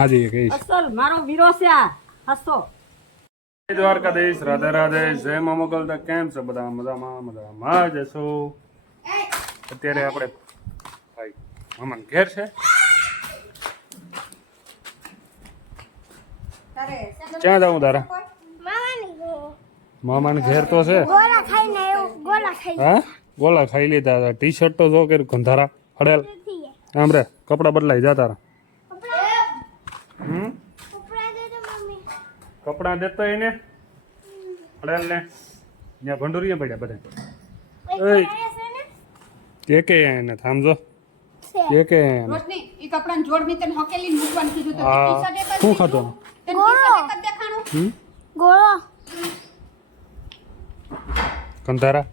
આજે કહીશ અસલ મારો વીરો છે આ હસો દ્વારકાધીશ રાધે રાધે જય મા મોગલ તો કેમ છે બધા મજામાં જશો અત્યારે આપણે ભાઈ મામા ઘેર છે ક્યાં જાઉં તારા મામાને ઘેર તો છે હા ગોલા ખાઈ લીધા હતા ટી શર્ટ તો જો કે ગંધારા હડેલ આમ રે કપડા બદલાઈ જા તારા કપડા દેતો એને હડેલ ને ત્યાં ભંડોરીએ પડ્યા બધા કે એને થામજો કે રોશની ઈ કપડાને જોડ ની તને હકેલીને મૂકવાનું કીધું તો શું ખાતો ગોળો કંધારા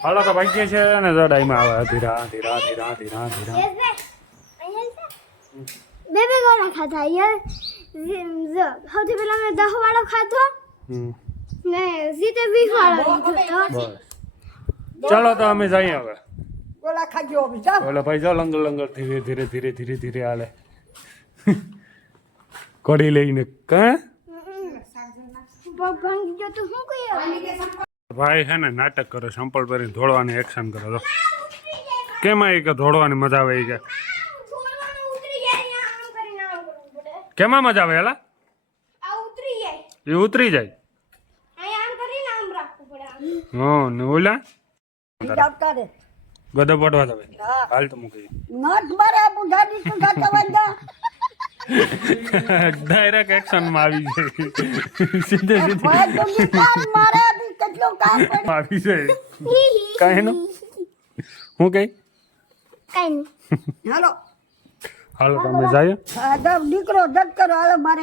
હાલો તો ભાઈ છે ને જડાઈમાં આવે ધીરા ધીરા ધીરા ધીરા ધીરા બેબી ગોળા ખાતા યાર સૌથી પહેલા મેં 10 વાળો ખાધો ને સીતે 20 વાળો લીધો બસ ચાલો તો અમે જઈએ હવે ગોલા ખાઈ ગયો બીજા ઓલા ભાઈ જો લંગર લંગર ધીરે ધીરે ધીરે ધીરે ધીરે હાલે કોડી લઈને કા ભંગ જો તું શું કહ્યો ભાઈ છે ને નાટક કરે સંપલ પહેરીને ધોળવાની એક્શન કરે તો કેમ આવી કે ધોળવાની મજા આવે કે કેમાં મજા આવે એલા એ ઉતરી જાય હા ને ઓલા જાવતા રે ગદો પડવા દે હાલ તો મૂકી નટ મારે બુઢાડી તું ગાતા વાંદા ડાયરેક્ટ એક્શન માં આવી જાય સીધે સીધે ઓય તું કામ મારે બી કેટલો કામ પડે આવી જાય કાંઈ નું હું કઈ કઈ નહીં હાલો હાલો તમે જાય આ દીકરો જટ કરો હાલો મારે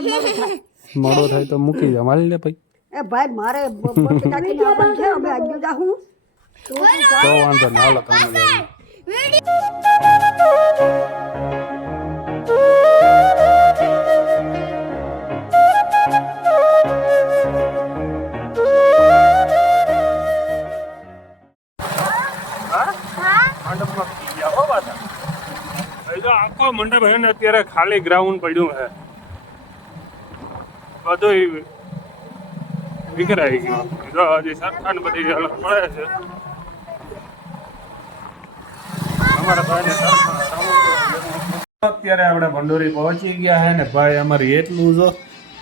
મોડો થાય તો મૂકી જા માલી લે ભાઈ એ ભાઈ મારે બોટ નાખીને આવવાનું છે હવે આજુ જાહું તો વાંધો નહીં હાલો તમે જાય આખો મંડપ હે ને અત્યારે ખાલી ગ્રાઉન્ડ પડ્યું હે બધું વિખરાઈ ગયું હજી સરખા ને બધી અલગ પડે છે અમારા ભાઈને અત્યારે આપણે ભંડોરી પહોંચી ગયા હે ને ભાઈ અમારે એટલું જો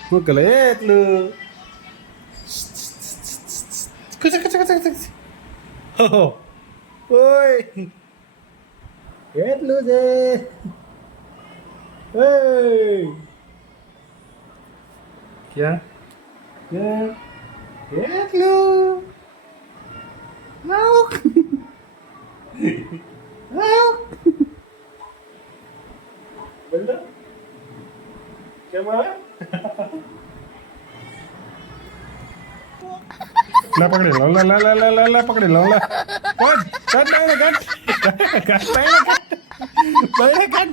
શું કે એટલું ઓય એટલું છે ક્યાં ક્યાં એટલું કેમ આવે લા પકડી લો લા લા લા લા લા પકડી લો લા કટ બાયણે કટ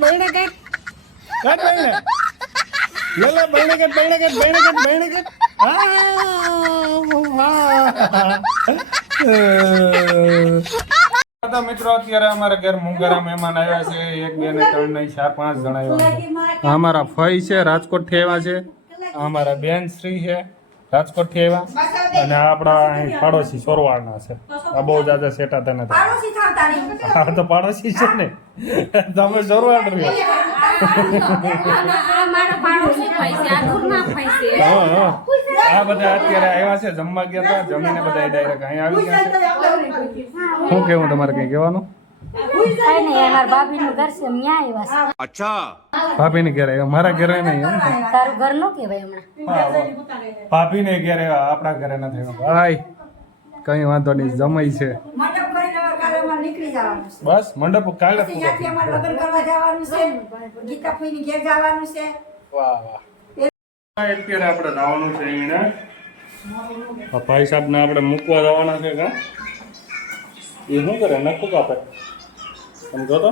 બાયણે કટ બાયણે લા લા બાયણે કટ બાયણે કટ હા મિત્રો અત્યારે અમારા ઘર મુંગરા મહેમાન આવ્યા છે 1 2 ને 3 ને 4 5 જણા આવ્યા છે અમારા ફઈ છે રાજકોટ થી આવ્યા છે અમારા બેન શ્રી છે રાજકોટ થી આવ્યા અને આપણા અહીં પાડોશી સોરવાડના છે આ બહુ જ્યાદા સેટા તને હા તો પાડોશી છે ને તમે સોરવાડ રહ્યો આ બધા અત્યારે આવ્યા છે જમવા ગયા હતા જમીને બધા ડાયરેક્ટ અહીં આવી ગયા છે શું કેવું તમારે કઈ કહેવાનું ભાભી ને ઘરે મારા ઘરે નહીં ભાભી ને ઘરે આપણા ઘરે નથી ભાઈ કઈ વાંધો નહીં જમાઈ છે બસ મંડપ કાલે વાહ વાહ અત્યારે આપણે જવાનું છે એને ભાઈ સાહેબ ને આપણે મૂકવા જવાના છે કા એ શું કરે નખું કાપે સમજો તો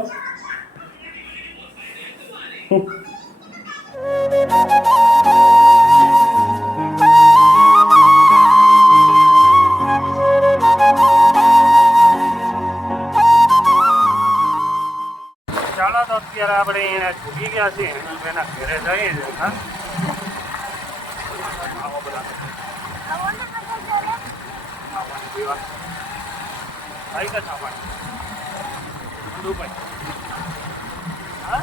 અત્યારે આપણે એને ભૂગી ગયા છીએ એના ઘરે જઈએ છીએ. હા આવો બધા ખાવાની પીવા આવી ગયા ખાવાની ઠંડુ ભાઈ. હા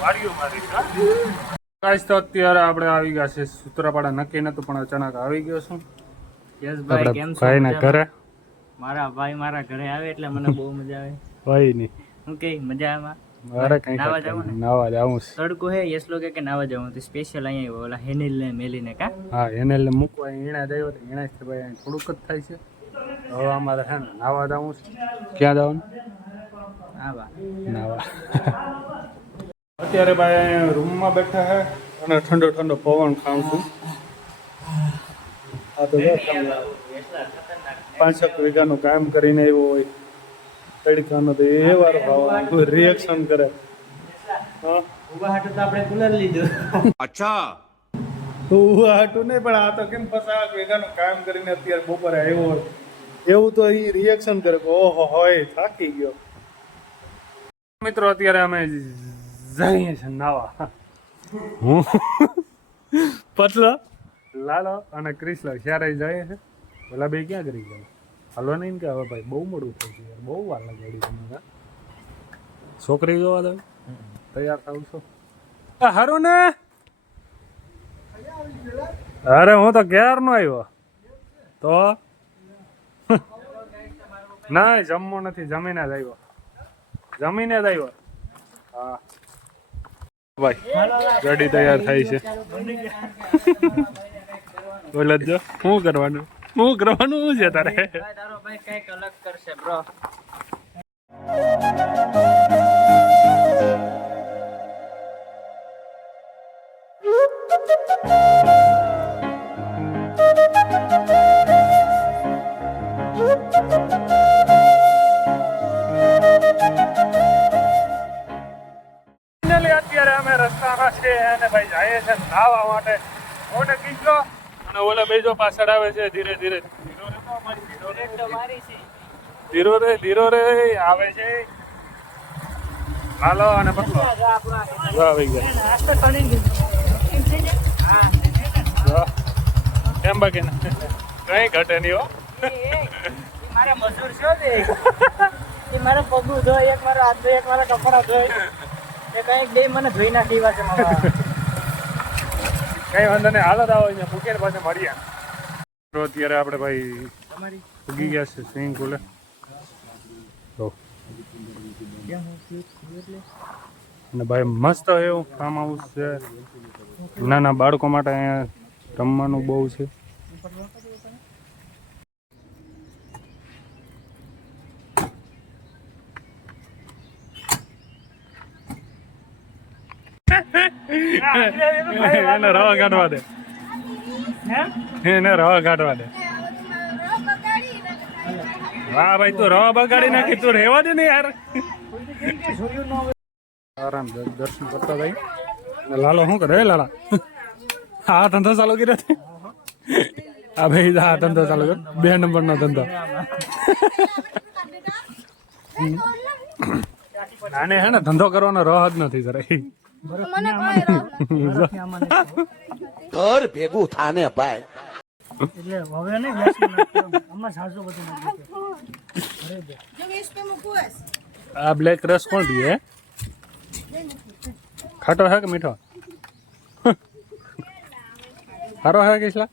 વાડીઓ મારી ગાઈસ તો અત્યારે આપણે આવી ગયા છે સૂત્રાપાડા. નક્કી નતું પણ અચાનક આવી ગયો છું. યસભાઈ કેમ છો? ભાઈના ઘરે મારા ભાઈ મારા ઘરે આવે એટલે મને બહુ મજા આવે. ભાઈ ની હું કે મજા આવે? મારે કઈ નાવા જાવું ને? નાવા જાવું છે. તડકો હે યસલો કે નાવા જાવું તો સ્પેશિયલ અહીંયા આવ્યો ઓલા હેનિલ ને મેલીને કા. હા એને એટલે મૂકવા એણા જાય તો એણા છે ભાઈ અહીં થોડુંક જ થાય છે. હવે અમારે છે ને નાવા જાવું છે. ક્યાં જવાનું? આવા નાવા. અત્યારે ભાઈ અહીંયા રૂમમાં બેઠા છે અને ઠંડો ઠંડો પવન ખાઉં છું. આ તો 5-6 વીઘાનું કામ કરીને આવ્યો હોય તડકાનો તો એ વાર કોઈ રિએક્શન કરે. હા ઉભા હાટુ તો આપણે કુલર લીધું. अच्छा હું હાટું નહીં પણ આ તો કેમ 50 વીઘાનું કામ કરીને અત્યારે બપોરે આવ્યો હોય એવું તો એ રિએક્શન કરે કે ઓહો હોય થાકી ગયો. મિત્રો અત્યારે અમે જઈએ છીએ નાવા. હું પતલો લાલો અને ક્રિસ્લો ક્યારે જાય છે. ઓલા બે ક્યાં કરી ગયા? હાલો નહીં કે હવે ભાઈ બહુ મોડું થઈ ગયું યાર. બહુ વાર લાગી તમને. છોકરી જોવા દો તૈયાર થાવ છો. હારું ને અરે હું તો ક્યાર નો આવ્યો તો ના જમવો નથી. જમીને જ આવ્યો. જમીને જ આવ્યો. હા ભાઈ ગાડી તૈયાર થાય છે. બોલ જ શું કરવાનું શું છે તારે? તારો ભાઈ કઈક અલગ કરશે બ્રો. અત્યારે અમે રસ્તામાં છે અને ભાઈ જાય છે નાવા માટે. ઓને કીધો અને ઓલા બેજો પાછળ આવે છે ધીરે ધીરે. ધીરો રે આવે છે. હાલો અને પતલો આવી ગયા. કેમ બાકી કઈ ઘટે નહીં હો. મારા મજૂર છો દે એ મારા પગું ધોય, એક મારા હાથ ધોય, એક મારા કપડા ધોય, એ કઈક બે મને ધોઈ નાખી છે મારા. કઈ વાંધો નહીં. હાલત આવો અહીંયા મૂકીને પાછા મળીએ. અત્યારે આપણે ભાઈ ઉગી ગયા છે સ્વિમિંગ પુલે. તો અને ભાઈ મસ્ત એવું ફાર્મ હાઉસ છે. નાના બાળકો માટે અહીંયા રમવાનું બહુ છે. એને રવા કાઢવા દે. એને રવા કાઢવા દે. વાહ ભાઈ તું રવા બગાડી નાખી. તું રહેવા દે ને યાર. આરામ દર્શન કરતા ભાઈ. લાલો શું કરે લાલા? હા ધંધો ચાલુ કર્યો છે. હા ભાઈ હા ધંધો ચાલુ કર્યો. 2 નંબરનો ધંધો. નાને હે ને ધંધો કરવાનો રહ જ નથી જરાય. घर भेगू थाने भाई એટલે હવે ને આમાં સાસુ બધું આ બ્લેક રસ કોણ પીએ? ખાટો હે કે મીઠો? સારો હે કિસલા?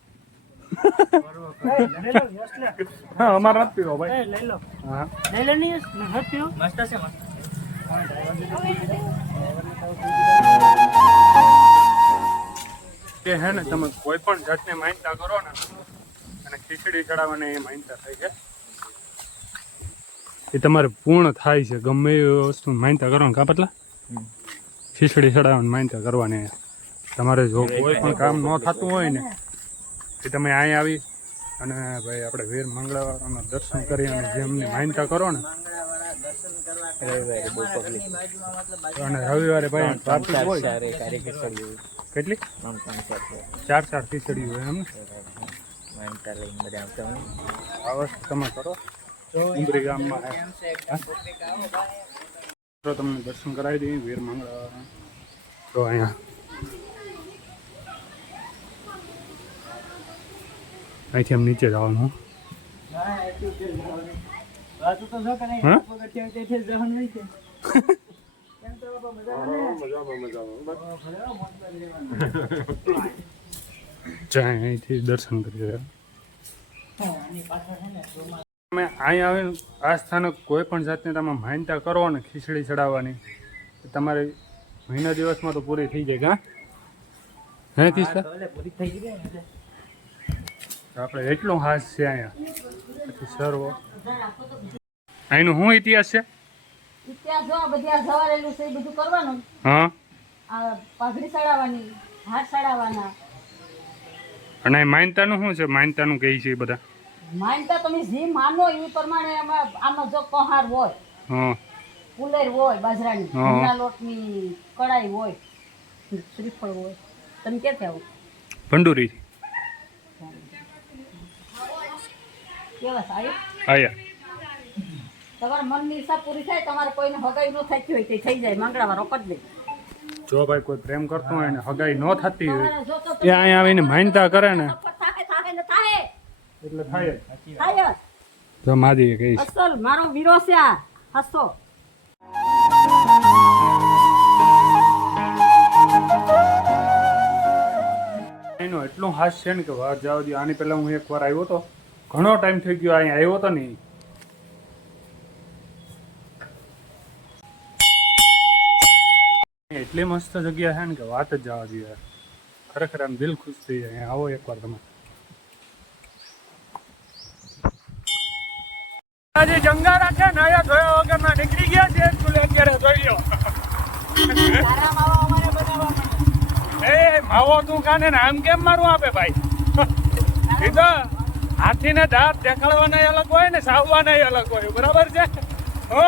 હા અમારે નથી પીવો ભાઈ. લઈ લો હા લઈ લે નહીં નથી પીવો. મસ્ત છે મસ્ત. કે હે ને તમે કોઈ પણ જાતની માન્યતા કરો ને અને ખીચડી ચડાવવાની એ માન્યતા થાય છે એ તમારે પૂર્ણ થાય છે. ગમે એવી વસ્તુ માન્યતા કરો ને કા પતલા ખીચડી ચડાવવાની માન્યતા કરવાની. તમારે જો કોઈ પણ કામ ન થતું હોય ને એ તમે અહીં આવી અને ભાઈ આપણે વીર મંગળવારના દર્શન કરી અને જેમની માન્યતા કરો ને અને રવિવારે ભાઈ ટ્રાફિક હોય. કેટલી 4 ખીચડી હોય એમ. આ વસ્તુ તમે કરો ઉમરી ગામમાં હે. એમ છે એકદમ પબ્લિક આવો ભાઈ. તો તમને દર્શન કરાવી દઈએ વીર મંગળા. તો અહીંયા અહીંથી આમ નીચે જવાનું. હા એટલું છે વાતું તો જો કરે હા? પગથિયા તે જવાનું હોય છે કેમ તો બાબા મજા આવે જાય અહીંથી દર્શન કરી રહ્યા. આની પાછળ છે ને શોમાં તમે અહીંયા આવીને આ સ્થાનક કોઈ પણ જાતની તમે માન્યતા કરો ને ખીચડી ચડાવવાની તમારે મહિના દિવસમાં તો પૂરી થઈ જાય. હે ખીચડા ભલે પૂરી થઈ ગઈ ને એટલે આપણે એટલો હાસ છે અહીંયા. પછી સર્વ અહીંનો શું ઇતિહાસ છે? ત્યાં જો બધી આ જવારેલું છે એ બધું કરવાનું. હા આ પાઘડી ચડાવવાની, હાથ ચડાવવાના. અને અહીં માન્યતાનું શું છે? માન્યતાનું કહે છે એ બધા. માનતા તમે જે માનો એ પ્રમાણે આમાં જો કહાર હોય, હા કુલેર હોય બાજરાની, હા. ઘઉંના લોટની કડાઈ હોય, શ્રીફળ હોય. તમે ક્યાંથી આવો? ભંડુરી કેવા સાહેબ? આયા તમારા મનની ઈચ્છા પૂરી થાય, તમારે કોઈને હગાઈ ન થતી હોય તે થઈ જાય, મંગળવારો કરી દે. જો ભાઈ કોઈ પ્રેમ કરતો હોય ને હગાઈ ન થતી હોય તમારે જો તો એ અહીંયા આવીને માન્યતા કરે ને થાય થાય ને થાય એટલે થાય જ. થાય જ. જો માજી કહીશ અસલ મારો વીરો છે આ. હસો એનો એટલું હાસ છે ને કે વાત જવા દો. આની પહેલા હું એકવાર આવ્યો હતો, ઘણો ટાઈમ થઈ ગયો અહીંયા આવ્યો હતો ને. એટલી મસ્ત જગ્યા છે ને કે વાત જ જવા દઈએ. ખરેખર આમ દિલ ખુશ થઈ જાય. અહીંયા આવો એકવાર તમે. આજે જંગા રાખે ને અહીંયા જોયા વગર ના નીકળી ગયા છે. એકચુલી અત્યારે જોઈ લો. તારા માવો અમારે બનાવવા એ માવો તું કાને ને આમ કેમ મારું આપે ભાઈ? એ તો હાથીને દાંત દેખાડવાના અલગ હોય ને સાવવાના અલગ હોય. બરાબર છે? હો?